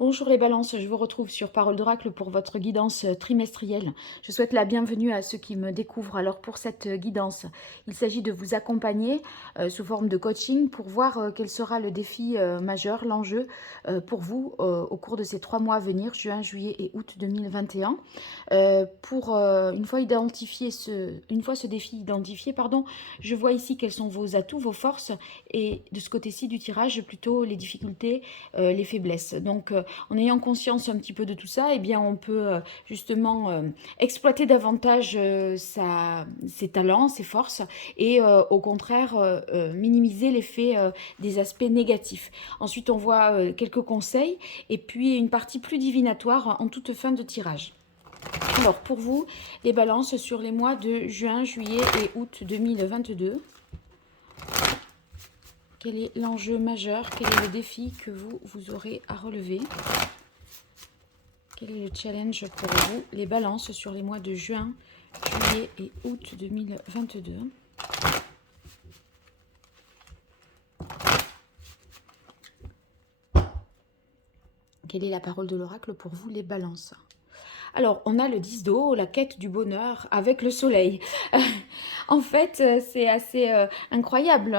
Bonjour les balances, je vous retrouve sur Parole d'Oracle pour votre guidance trimestrielle. Je souhaite la bienvenue à ceux qui me découvrent. Alors pour cette guidance, il s'agit de vous accompagner sous forme de coaching pour voir quel sera le défi majeur, l'enjeu pour vous au cours de ces 3 mois à venir, juin, juillet et août 2021. Une fois ce défi identifié, je vois ici quels sont vos atouts, vos forces et de ce côté-ci du tirage plutôt les difficultés, les faiblesses. Donc en ayant conscience un petit peu de tout ça, eh bien, on peut justement exploiter davantage ses talents, ses forces, et au contraire minimiser l'effet des aspects négatifs. Ensuite, on voit quelques conseils et puis une partie plus divinatoire en toute fin de tirage. Alors, pour vous, les balances sur les mois de juin, juillet et août 2022. Quel est l'enjeu majeur? Quel est le défi que vous aurez à relever? Quel est le challenge pour vous, les balances, sur les mois de juin, juillet et août 2022? Quelle est la parole de l'oracle pour vous, les balances? Alors, on a le 10 d'eau, la quête du bonheur avec le soleil. En fait, c'est assez incroyable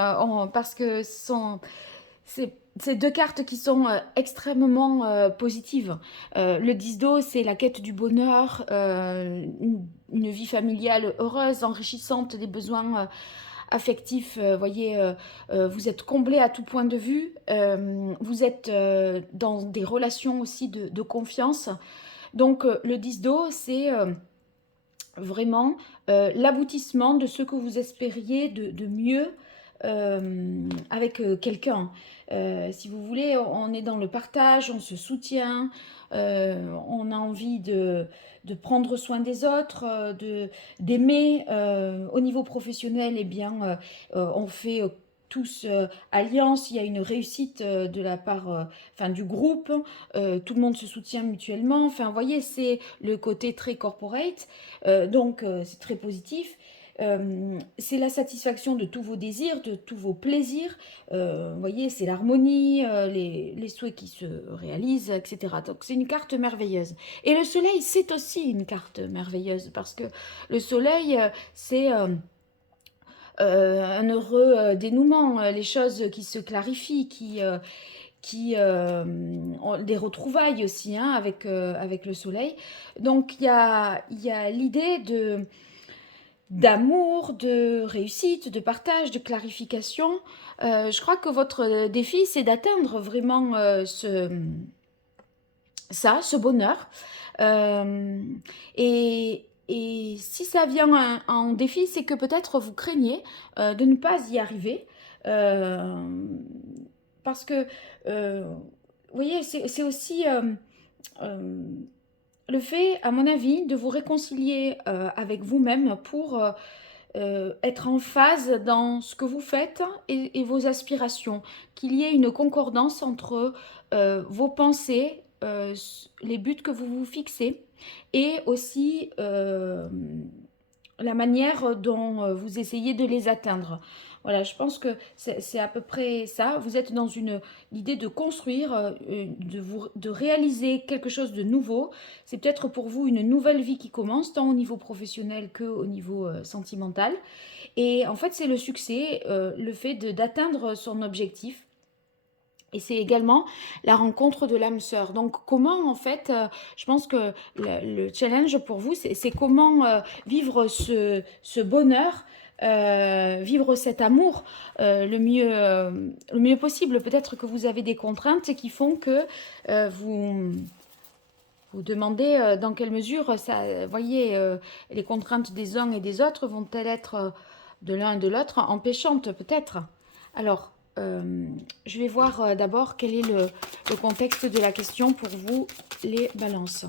parce que c'est deux cartes qui sont extrêmement positives. Le 10 d'eau, c'est la quête du bonheur, une vie familiale heureuse, enrichissante, des besoins affectifs. Voyez, vous êtes comblé à tout point de vue. Vous êtes dans des relations aussi de confiance. Donc, le 10 d'eau, c'est vraiment l'aboutissement de ce que vous espériez de mieux avec quelqu'un. Si vous voulez, on est dans le partage, on se soutient, on a envie de prendre soin des autres, d'aimer. Au niveau professionnel, eh bien, on fait tous alliance, il y a une réussite de la part du groupe, tout le monde se soutient mutuellement. Enfin, vous voyez, c'est le côté très corporate, donc c'est très positif. C'est la satisfaction de tous vos désirs, de tous vos plaisirs. Vous voyez, c'est l'harmonie, les souhaits qui se réalisent, etc. Donc c'est une carte merveilleuse. Et le soleil, c'est aussi une carte merveilleuse parce que le soleil, c'est un heureux dénouement, les choses qui se clarifient, des retrouvailles aussi avec le soleil. Donc il y a l'idée d'amour, de réussite, de partage, de clarification. Je crois que votre défi, c'est d'atteindre vraiment ce bonheur. Euh, et si ça vient en défi, c'est que peut-être vous craignez de ne pas y arriver. Euh, Parce que, vous voyez, c'est aussi euh, le fait, à mon avis, de vous réconcilier avec vous-même pour être en phase dans ce que vous faites et vos aspirations, qu'il y ait une concordance entre vos pensées, les buts que vous vous fixez et aussi la manière dont vous essayez de les atteindre. Voilà, je pense que c'est à peu près ça. Vous êtes dans l'idée de construire, de réaliser quelque chose de nouveau. C'est peut-être pour vous une nouvelle vie qui commence, tant au niveau professionnel qu'au niveau sentimental. Et en fait, c'est le succès, le fait d'atteindre son objectif. Et c'est également la rencontre de l'âme sœur. Donc comment en fait, je pense que le challenge pour vous, c'est comment vivre ce bonheur, vivre cet amour le mieux possible. Peut-être que vous avez des contraintes qui font que vous demandez dans quelle mesure, ça, voyez, les contraintes des uns et des autres vont-elles être de l'un et de l'autre empêchantes peut-être. Alors, je vais voir d'abord quel est le contexte de la question pour vous, les balances.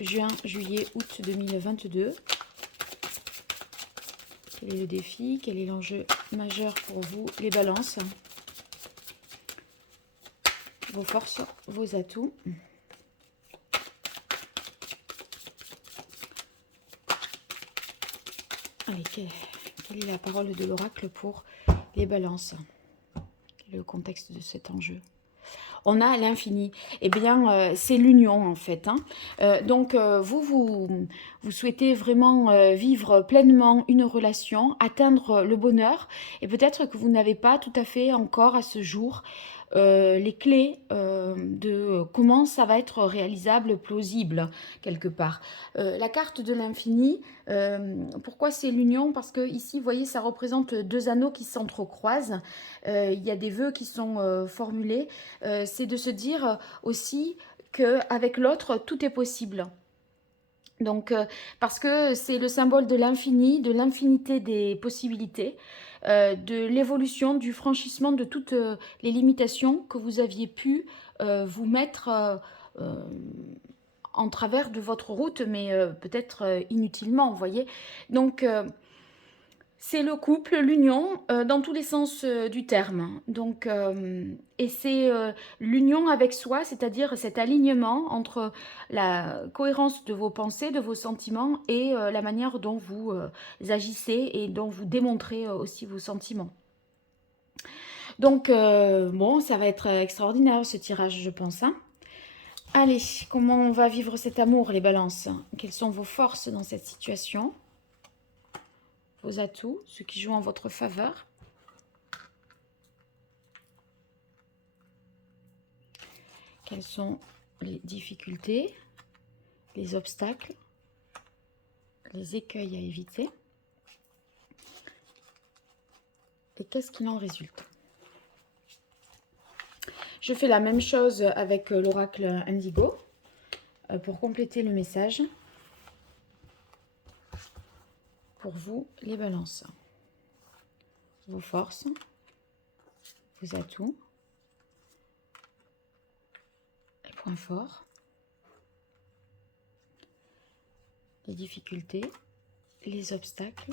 Juin, juillet, août 2022. Quel est le défi? Quel est l'enjeu majeur pour vous, les balances? Vos forces, vos atouts. Allez, quel Quelle est la parole de l'oracle pour les balances? Quel est le contexte de cet enjeu? On a l'infini. Eh bien, c'est l'union, en fait. Hein. Donc, vous souhaitez vraiment vivre pleinement une relation, atteindre le bonheur. Et peut-être que vous n'avez pas tout à fait encore à ce jour les clés de comment ça va être réalisable, plausible, quelque part. La carte de l'infini, pourquoi c'est l'union? Parce que ici, vous voyez, ça représente deux anneaux qui s'entrecroisent. Il y a des vœux qui sont formulés. C'est de se dire aussi qu'avec l'autre, tout est possible. Donc, parce que c'est le symbole de l'infini, de l'infinité des possibilités, de l'évolution, du franchissement de toutes les limitations que vous aviez pu vous mettre en travers de votre route, mais peut-être inutilement, vous voyez. Donc, c'est le couple, l'union, dans tous les sens du terme. Donc, et c'est l'union avec soi, c'est-à-dire cet alignement entre la cohérence de vos pensées, de vos sentiments et la manière dont vous agissez et dont vous démontrez aussi vos sentiments. Donc, bon, ça va être extraordinaire ce tirage, je pense. Hein. Allez, comment on va vivre cet amour, les balances? Quelles sont vos forces dans cette situation? Vos atouts, ceux qui jouent en votre faveur. Quelles sont les difficultés, les obstacles, les écueils à éviter? Et qu'est-ce qu'il en résulte? Je fais la même chose avec l'oracle Indigo pour compléter le message. Pour vous, les balances. Vos forces, vos atouts, les points forts, les difficultés, les obstacles,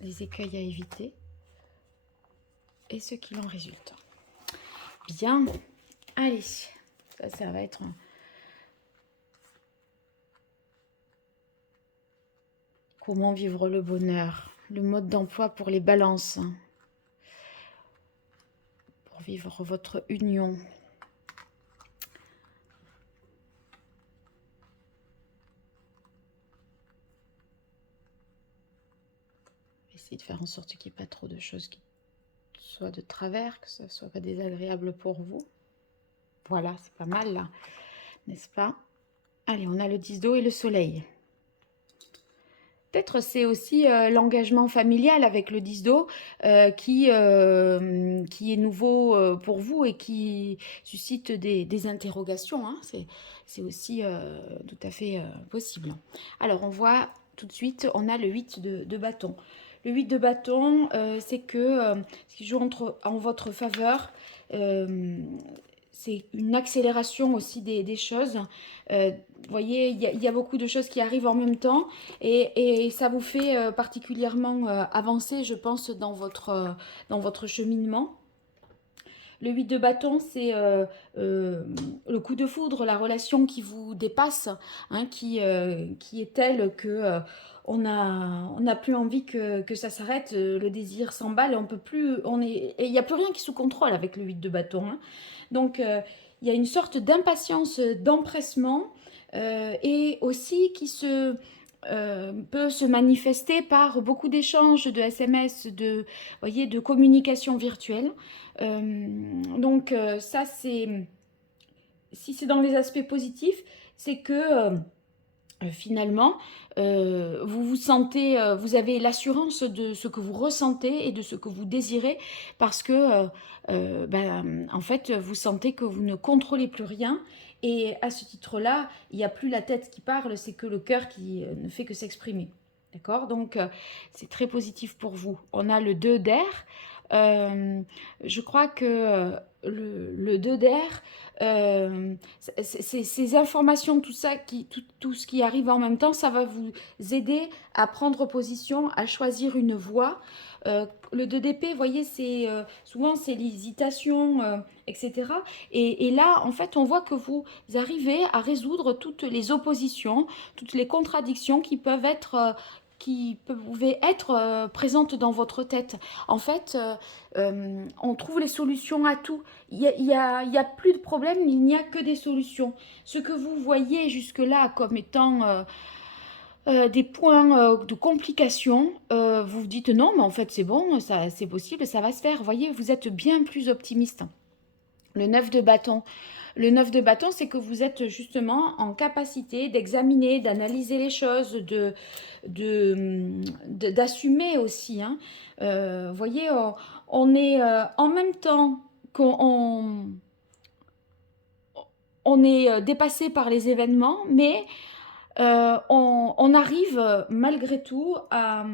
les écueils à éviter et ce qu'il en résulte. Bien, allez, ça va être... Comment vivre le bonheur? Le mode d'emploi pour les balances. Pour vivre votre union. Essayez de faire en sorte qu'il n'y ait pas trop de choses qui soient de travers, que ce ne soit pas désagréable pour vous. Voilà, c'est pas mal là, n'est-ce pas? Allez, on a le 10 d'eau et le soleil. Peut-être c'est aussi l'engagement familial avec le 10 d'eau qui est nouveau pour vous et qui suscite des interrogations. Hein. C'est aussi tout à fait possible. Alors, on voit tout de suite, on a le 8 de bâton. Le 8 de bâton, c'est que ce qui joue en votre faveur, c'est une accélération aussi des choses. Vous voyez, il y a beaucoup de choses qui arrivent en même temps et ça vous fait particulièrement avancer, je pense, dans votre cheminement. Le 8 de bâton, c'est le coup de foudre, la relation qui vous dépasse, hein, qui est telle que on n'a plus envie que ça s'arrête, le désir s'emballe, on peut plus, et il n'y a plus rien qui est sous contrôle avec le 8 de bâton. Hein. Donc, il y a une sorte d'impatience, d'empressement et aussi qui peut se manifester par beaucoup d'échanges de SMS, voyez, de communication virtuelle. Donc ça, si c'est dans les aspects positifs, c'est que finalement, vous vous sentez, vous avez l'assurance de ce que vous ressentez et de ce que vous désirez parce que, en fait, vous sentez que vous ne contrôlez plus rien. Et à ce titre-là, il n'y a plus la tête qui parle, c'est que le cœur qui ne fait que s'exprimer. D'accord? Donc, c'est très positif pour vous. On a le 2 d'air. Je crois que le 2 d'air, ces informations, tout ça, tout ce qui arrive en même temps, ça va vous aider à prendre position, à choisir une voie. Le 2 d'épée, vous voyez, souvent c'est l'hésitation, etc. Et là, en fait, on voit que vous arrivez à résoudre toutes les oppositions, toutes les contradictions qui peuvent être qui pouvaient être présentes dans votre tête. En fait, on trouve les solutions à tout. Il y a plus de problème, il n'y a que des solutions. Ce que vous voyez jusque-là comme étant des points de complication, vous vous dites non, mais en fait c'est bon, ça, c'est possible, ça va se faire. Vous voyez, vous êtes bien plus optimiste. Le 9 de bâton. Le 9 de bâton, c'est que vous êtes justement en capacité d'examiner, d'analyser les choses, d'assumer aussi. Hein. Vous voyez, on est en même temps qu'on on est dépassé par les événements, mais on arrive malgré tout à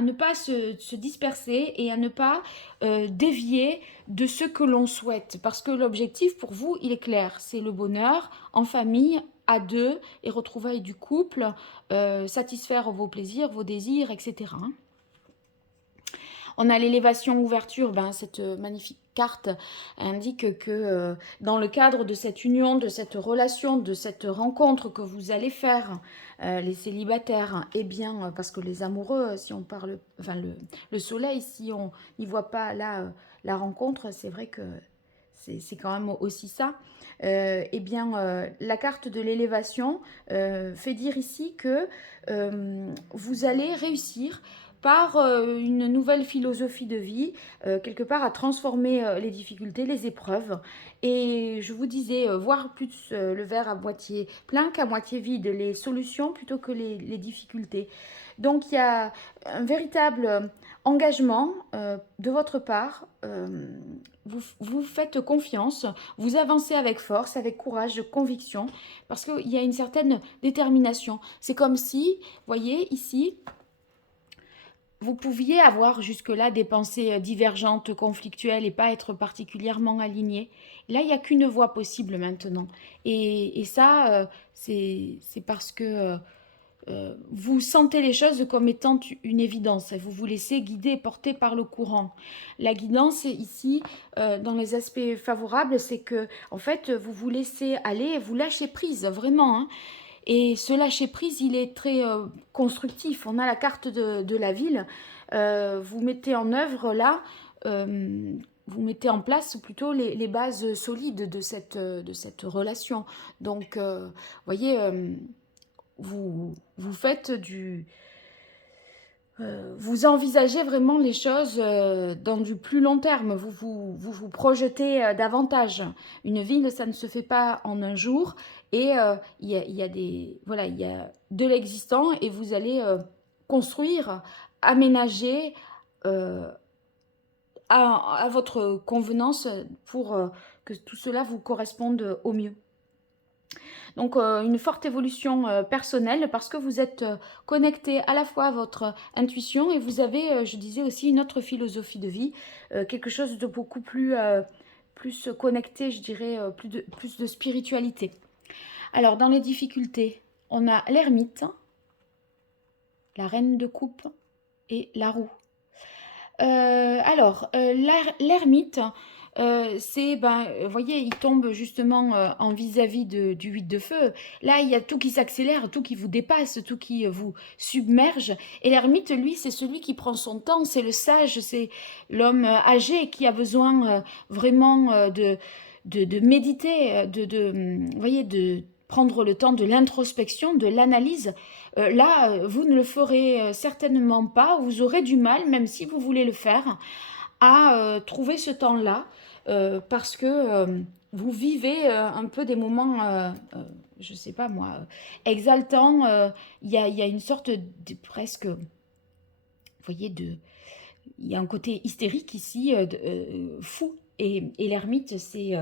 ne pas se disperser et à ne pas dévier de ce que l'on souhaite. Parce que l'objectif pour vous, il est clair, c'est le bonheur en famille, à deux, et retrouvailles du couple, satisfaire vos plaisirs, vos désirs, etc. On a l'élévation ouverture, ben, cette magnifique carte indique que dans le cadre de cette union, de cette relation, de cette rencontre que vous allez faire, les célibataires, eh bien, parce que les amoureux, si on parle, enfin le soleil, si on n'y voit pas là la rencontre, c'est vrai que c'est quand même aussi ça. Eh bien, la carte de l'élévation fait dire ici que vous allez réussir par une nouvelle philosophie de vie, quelque part à transformer les difficultés, les épreuves. Et je vous disais, voir plus le verre à moitié plein qu'à moitié vide, les solutions plutôt que les difficultés. Donc il y a un véritable engagement de votre part. Vous faites confiance, vous avancez avec force, avec courage, conviction, parce qu'il y a une certaine détermination. C'est comme si, voyez, ici, vous pouviez avoir jusque-là des pensées divergentes, conflictuelles et pas être particulièrement aligné. Là, il n'y a qu'une voie possible maintenant. Et ça, c'est parce que vous sentez les choses comme étant une évidence. Vous vous laissez guider et porter par le courant. La guidance, ici, dans les aspects favorables, c'est que, en fait, vous vous laissez aller et vous lâchez prise, vraiment. Hein. Et ce lâcher-prise, il est très constructif. On a la carte de la ville. Vous mettez en œuvre là, vous mettez en place plutôt les bases solides de cette relation. Donc, vous voyez, vous faites du... vous envisagez vraiment les choses dans du plus long terme, vous projetez davantage. Une ville, ça ne se fait pas en un jour, et il y a des, voilà, il y a de l'existant, et vous allez construire, aménager euh, à votre convenance pour que tout cela vous corresponde au mieux. Donc une forte évolution personnelle parce que vous êtes connecté à la fois à votre intuition et vous avez, je disais aussi, une autre philosophie de vie, quelque chose de beaucoup plus connecté, je dirais, plus de spiritualité. Alors dans les difficultés, on a l'ermite, la reine de coupe et la roue. L'ermite, c'est, ben, vous voyez, il tombe justement en vis-à-vis du 8 de feu. Là, il y a tout qui s'accélère, tout qui vous dépasse, tout qui vous submerge. Et l'ermite, lui, c'est celui qui prend son temps, c'est le sage, c'est l'homme âgé qui a besoin vraiment de méditer, vous voyez, de prendre le temps de l'introspection, de l'analyse. Là, vous ne le ferez certainement pas, vous aurez du mal, même si vous voulez le faire, à trouver ce temps-là, parce que vous vivez un peu des moments, je ne sais pas moi, exaltants. Il y a une sorte de presque, vous voyez, il y a un côté hystérique ici, fou. Et l'ermite, c'est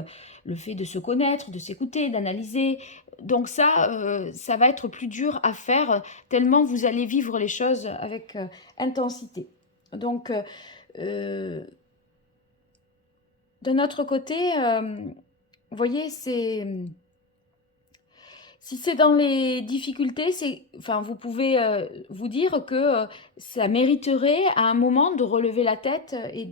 le fait de se connaître, de s'écouter, d'analyser. Donc ça va être plus dur à faire, tellement vous allez vivre les choses avec intensité. Donc, d'un autre côté, vous voyez, c'est Si c'est dans les difficultés, enfin, vous pouvez vous dire que ça mériterait à un moment de relever la tête et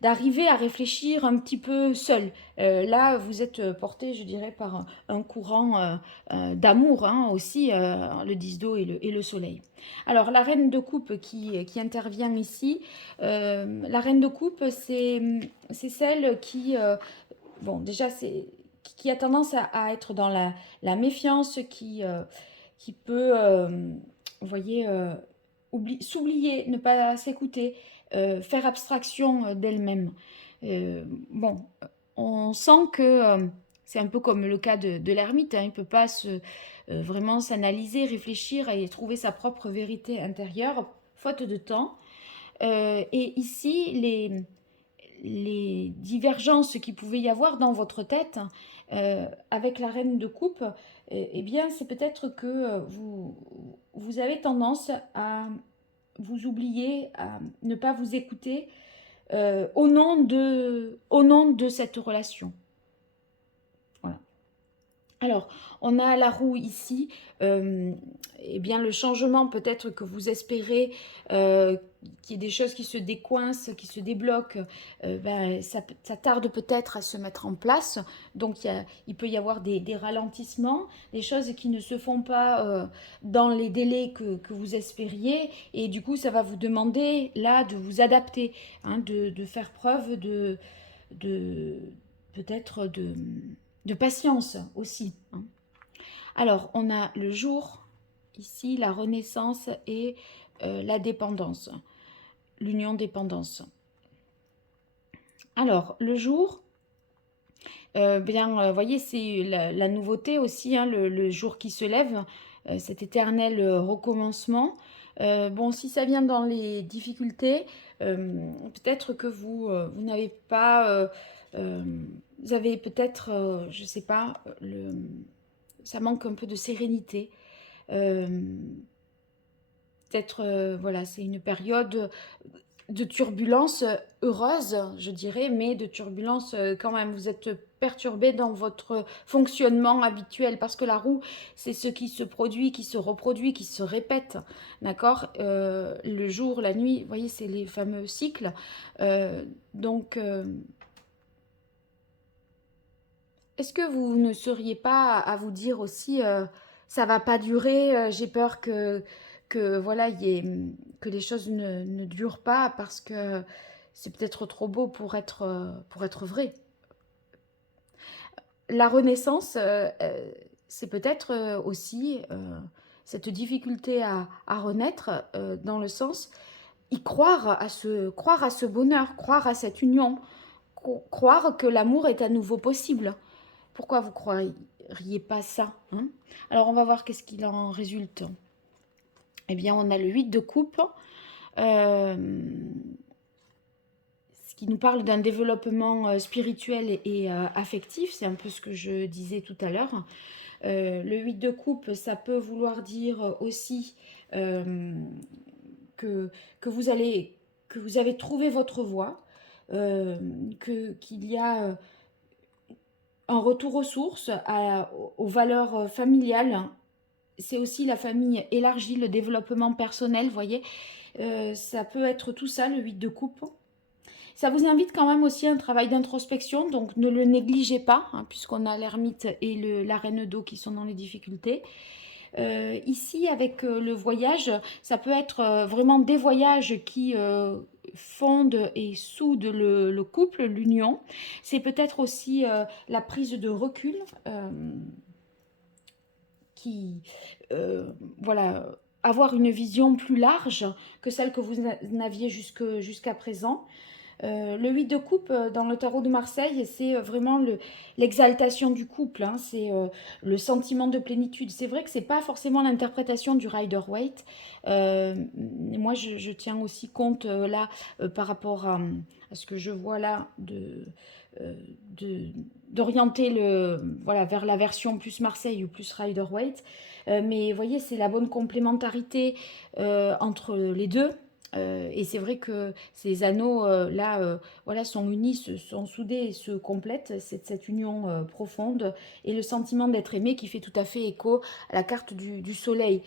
d'arriver à réfléchir un petit peu seul. Là, vous êtes porté, je dirais, par un courant d'amour hein, aussi, le 10 d'eau et le soleil. Alors, la reine de coupe qui intervient ici, la reine de coupe, c'est celle qui, bon, déjà, c'est qui a tendance à être dans la méfiance, qui peut, vous voyez, s'oublier, ne pas s'écouter, faire abstraction d'elle-même. Bon, on sent que c'est un peu comme le cas de l'ermite, hein, il ne peut pas vraiment s'analyser, réfléchir et trouver sa propre vérité intérieure, faute de temps. Et ici, les divergences qu'il pouvait y avoir dans votre tête avec la reine de coupe, eh bien, c'est peut-être que vous avez tendance à vous oublier, à ne pas vous écouter au nom de cette relation. Voilà. Alors, on a la roue ici. Eh bien, le changement peut-être que vous espérez, qu'il y ait des choses qui se décoincent, qui se débloquent, ben, ça tarde peut-être à se mettre en place. Donc, il peut y avoir des ralentissements, des choses qui ne se font pas dans les délais que vous espériez. Et du coup, ça va vous demander là de vous adapter, hein, de faire preuve de peut-être de patience aussi. Hein. Alors, on a le jour, ici, la renaissance et la dépendance, l'union-dépendance. Alors, le jour, bien, voyez, c'est la nouveauté aussi, hein, le jour qui se lève, cet éternel recommencement. Bon, si ça vient dans les difficultés, peut-être que vous n'avez pas... vous avez peut-être, je ne sais pas, ça manque un peu de sérénité. Peut-être, voilà, c'est une période de turbulence heureuse, je dirais, mais de turbulence quand même. Vous êtes perturbé dans votre fonctionnement habituel parce que la roue, c'est ce qui se produit, qui se reproduit, qui se répète, d'accord. Le jour, la nuit, vous voyez, c'est les fameux cycles. Donc, est-ce que vous ne seriez pas à vous dire aussi, ça va pas durer, j'ai peur que voilà, que les choses ne durent pas parce que c'est peut-être trop beau pour être vrai. La renaissance, c'est peut-être aussi cette difficulté à renaître dans le sens croire à ce bonheur, croire à cette union, croire que l'amour est à nouveau possible. Pourquoi vous ne croiriez pas ça hein. Alors, on va voir qu'est-ce qu'il en résulte. Eh bien, on a le 8 de coupe, ce qui nous parle d'un développement spirituel et affectif. C'est un peu ce que je disais tout à l'heure. Le 8 de coupe, ça peut vouloir dire aussi que, vous avez trouvé votre voie, qu'il y a un retour aux sources, aux valeurs familiales. C'est aussi la famille élargie, le développement personnel, vous voyez. Ça peut être tout ça, le 8 de coupe. Ça vous invite quand même aussi à un travail d'introspection, donc ne le négligez pas, hein, puisqu'on a l'ermite et la reine d'eau qui sont dans les difficultés. Ici, avec le voyage, ça peut être vraiment des voyages qui fondent et soudent le couple, l'union. C'est peut-être aussi la prise de recul qui, voilà, avoir une vision plus large que celle que vous n'aviez jusqu'à présent. Le 8 de coupe dans le tarot de Marseille, c'est vraiment l'exaltation du couple, hein, c'est le sentiment de plénitude. C'est vrai que c'est pas forcément l'interprétation du Rider-Waite. Moi, je tiens aussi compte là par rapport à ce que je vois là d'orienter voilà, vers la version plus Marseille ou plus Rider-Waite. Mais vous voyez, c'est la bonne complémentarité entre les deux. Et c'est vrai que ces anneaux là, voilà, sont unis, sont soudés et se complètent. C'est cette union profonde et le sentiment d'être aimé qui fait tout à fait écho à la carte du soleil.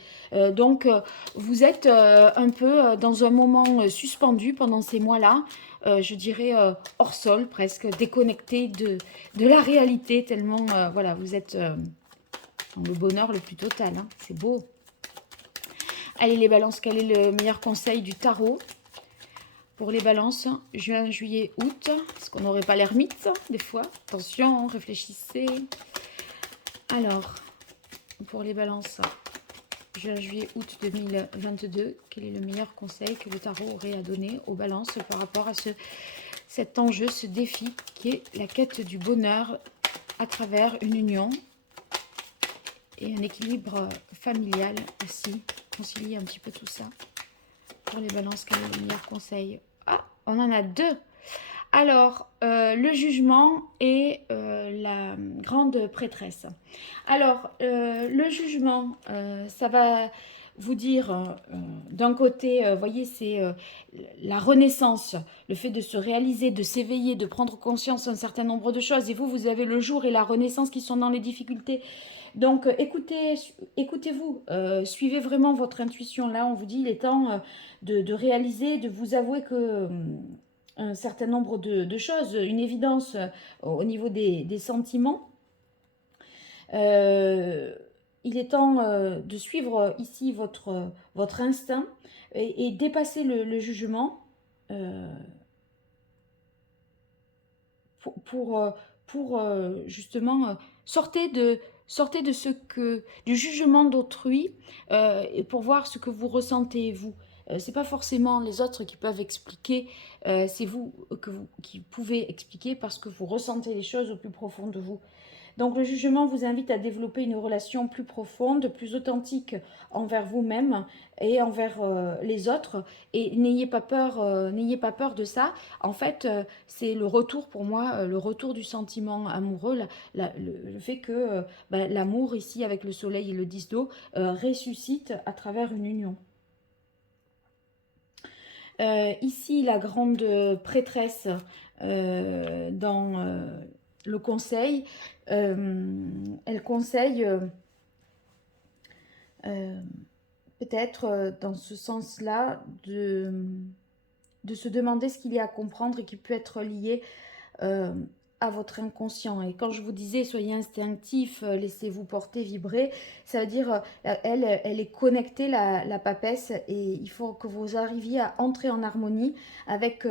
Donc, vous êtes un peu dans un moment suspendu pendant ces mois-là. Je dirais hors sol, presque déconnecté de la réalité, tellement, voilà, vous êtes dans le bonheur le plus total, hein. C'est beau. Allez les balances, quel est le meilleur conseil du tarot pour les balances, juin, juillet, août? Est-ce qu'on n'aurait pas l'ermite des fois? Attention, réfléchissez. Alors, pour les balances, juin, juillet, août 2022, quel est le meilleur conseil que le tarot aurait à donner aux balances par rapport à cet enjeu, ce défi qui est la quête du bonheur à travers une union et un équilibre familial aussi, concilier un petit peu tout ça. Pour les balances, quel est le meilleur conseil? Ah, on en a deux. Alors, le jugement et la grande prêtresse. Alors, le jugement, ça va vous dire, d'un côté, voyez, c'est la renaissance, le fait de se réaliser, de s'éveiller, de prendre conscience d'un certain nombre de choses. Et vous, vous avez le jour et la renaissance qui sont dans les difficultés. Donc, écoutez-vous, suivez vraiment votre intuition. Là, on vous dit, il est temps de réaliser, de vous avouer que un certain nombre de choses, une évidence au niveau des sentiments. Il est temps de suivre ici votre instinct et dépasser le jugement pour justement sortez de du jugement d'autrui et pour voir ce que vous ressentez vous. C'est pas forcément les autres qui peuvent expliquer, c'est vous, qui pouvez expliquer parce que vous ressentez les choses au plus profond de vous. Donc le jugement vous invite à développer une relation plus profonde, plus authentique envers vous-même et envers les autres. Et n'ayez pas peur de ça. En fait, c'est le retour pour moi, le retour du sentiment amoureux, le fait que l'amour ici avec le soleil et le 10 d'eau ressuscite à travers une union. Ici, la grande prêtresse dans le conseil, elle conseille peut-être dans ce sens-là de se demander ce qu'il y a à comprendre et qui peut être lié à votre inconscient. Et quand je vous disais soyez instinctif, laissez-vous porter, vibrer, ça veut dire elle est connectée, la papesse, et il faut que vous arriviez à entrer en harmonie avec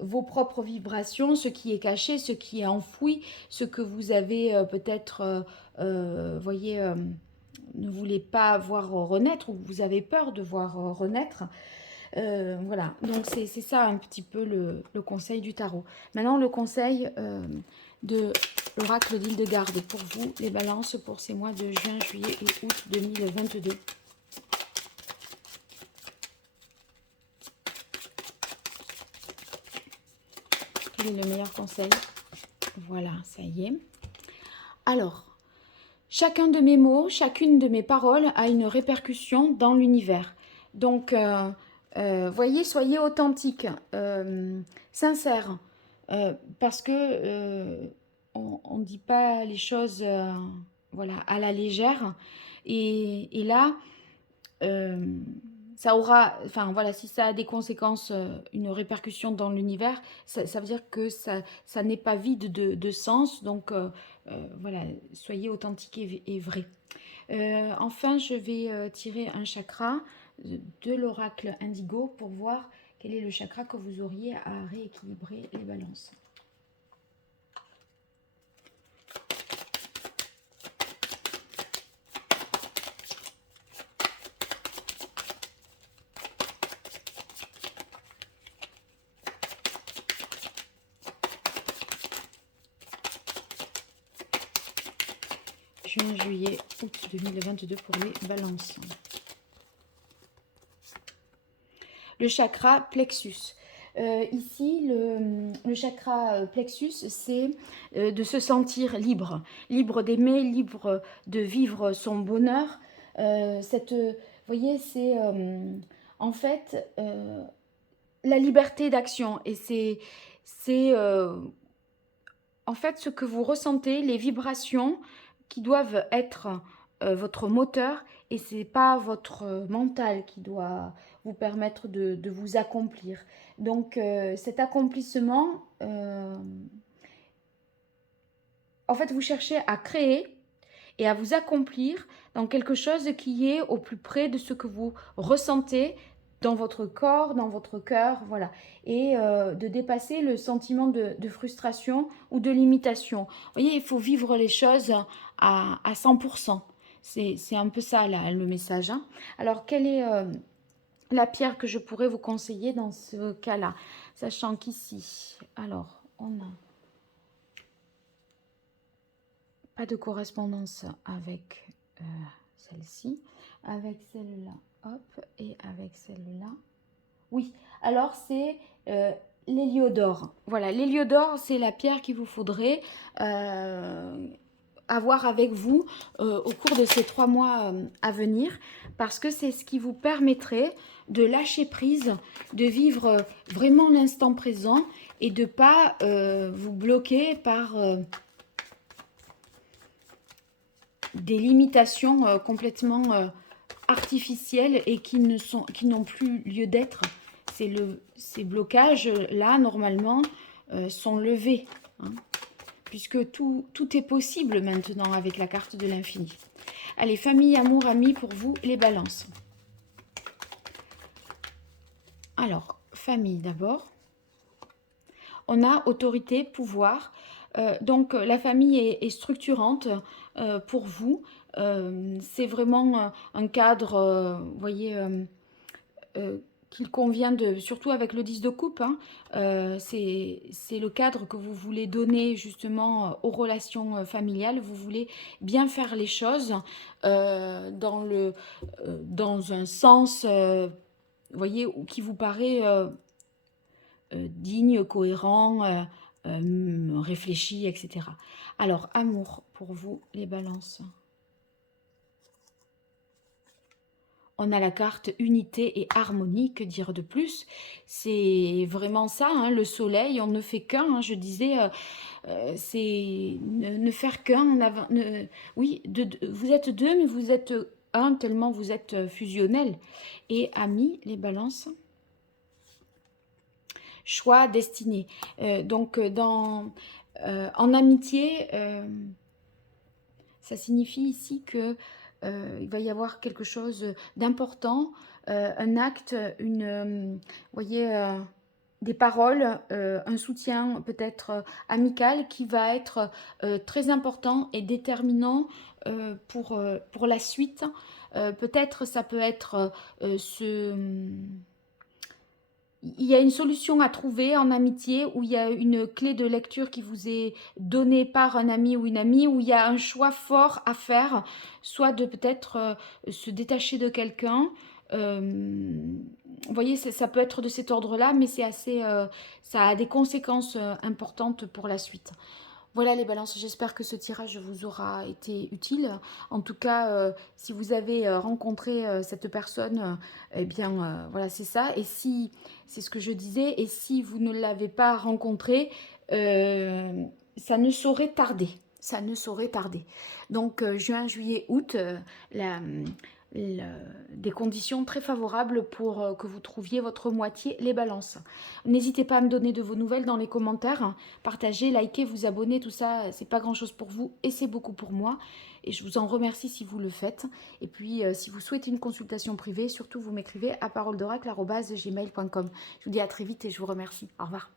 vos propres vibrations, ce qui est caché, ce qui est enfoui, ce que vous avez peut-être, voyez, ne voulez pas voir renaître, ou vous avez peur de voir renaître. Voilà, donc c'est ça un petit peu le conseil du tarot. Maintenant, le conseil de l'oracle d'Hildegarde pour vous, les balances, pour ces mois de juin, juillet et août 2022. Quel est le meilleur conseil? Voilà, ça y est. Alors, chacun de mes mots, chacune de mes paroles a une répercussion dans l'univers. Donc, voyez, soyez authentique, sincère, parce que on ne dit pas les choses voilà, à la légère. Et là, ça aura, enfin voilà, si ça a des conséquences, une répercussion dans l'univers, ça veut dire que ça n'est pas vide de sens. Donc voilà, soyez authentique et vrai. Enfin, je vais tirer un chakra de l'oracle indigo pour voir quel est le chakra que vous auriez à rééquilibrer les balances. Juin, juillet, août 2022 pour les balances. Le chakra plexus. Ici, le chakra plexus, c'est de se sentir libre. Libre d'aimer, libre de vivre son bonheur. Vous voyez, c'est en fait la liberté d'action. Et c'est en fait ce que vous ressentez, les vibrations qui doivent être votre moteur, et c'est pas votre mental qui doit vous permettre de vous accomplir. Donc cet accomplissement, en fait, vous cherchez à créer et à vous accomplir dans quelque chose qui est au plus près de ce que vous ressentez dans votre corps, dans votre cœur, voilà. Et de dépasser le sentiment de frustration ou de limitation. Vous voyez, il faut vivre les choses à 100%. C'est un peu ça, là, le message, hein. Alors, quelle est la pierre que je pourrais vous conseiller dans ce cas-là? Sachant qu'ici, alors, on a pas de correspondance avec celle-ci, avec celle-là, hop, et avec celle-là. Oui, alors c'est l'héliodore. Voilà, l'héliodore, c'est la pierre qu'il vous faudrait avoir avec vous au cours de ces 3 mois à venir, parce que c'est ce qui vous permettrait de lâcher prise, de vivre vraiment l'instant présent et de ne pas vous bloquer par des limitations complètement artificielles et qui n'ont plus lieu d'être. Ces blocages-là, normalement, sont levés, hein, puisque tout est possible maintenant avec la carte de l'infini. Allez, famille, amour, amis, pour vous, les balances. Alors, famille d'abord. On a autorité, pouvoir. Donc, la famille est structurante pour vous. C'est vraiment un cadre, vous voyez, qu'il convient de, surtout avec le 10 de coupe, hein, c'est le cadre que vous voulez donner justement aux relations familiales. Vous voulez bien faire les choses dans un sens, vous voyez, qui vous paraît digne, cohérent, réfléchi, etc. Alors, amour pour vous, les balances. On a la carte unité et harmonie, que dire de plus? C'est vraiment ça, hein, le soleil, on ne fait qu'un, hein, je disais, c'est ne faire qu'un. Oui, vous êtes deux, mais vous êtes un, tellement vous êtes fusionnel. Et amis, les balances. Choix, destinée. Donc, en amitié, ça signifie ici que il va y avoir quelque chose d'important, un acte, voyez, des paroles, un soutien peut-être amical qui va être très important et déterminant pour la suite. Peut-être ça peut être il y a une solution à trouver en amitié, où il y a une clé de lecture qui vous est donnée par un ami ou une amie, où il y a un choix fort à faire, soit de peut-être se détacher de quelqu'un. Vous voyez, ça peut être de cet ordre-là, mais c'est assez, ça a des conséquences importantes pour la suite. Voilà les balances, j'espère que ce tirage vous aura été utile. En tout cas, si vous avez rencontré cette personne, eh bien voilà, c'est ça. Et si, c'est ce que je disais, et si vous ne l'avez pas rencontré, ça ne saurait tarder. Ça ne saurait tarder. Donc juin, juillet, août, des conditions très favorables pour que vous trouviez votre moitié, les balances. N'hésitez pas à me donner de vos nouvelles dans les commentaires, partagez, likez, vous abonnez, tout ça, c'est pas grand chose pour vous et c'est beaucoup pour moi. Et je vous en remercie si vous le faites. Et puis, si vous souhaitez une consultation privée, surtout vous m'écrivez à paroledoracle@gmail.com. Je vous dis à très vite et je vous remercie. Au revoir.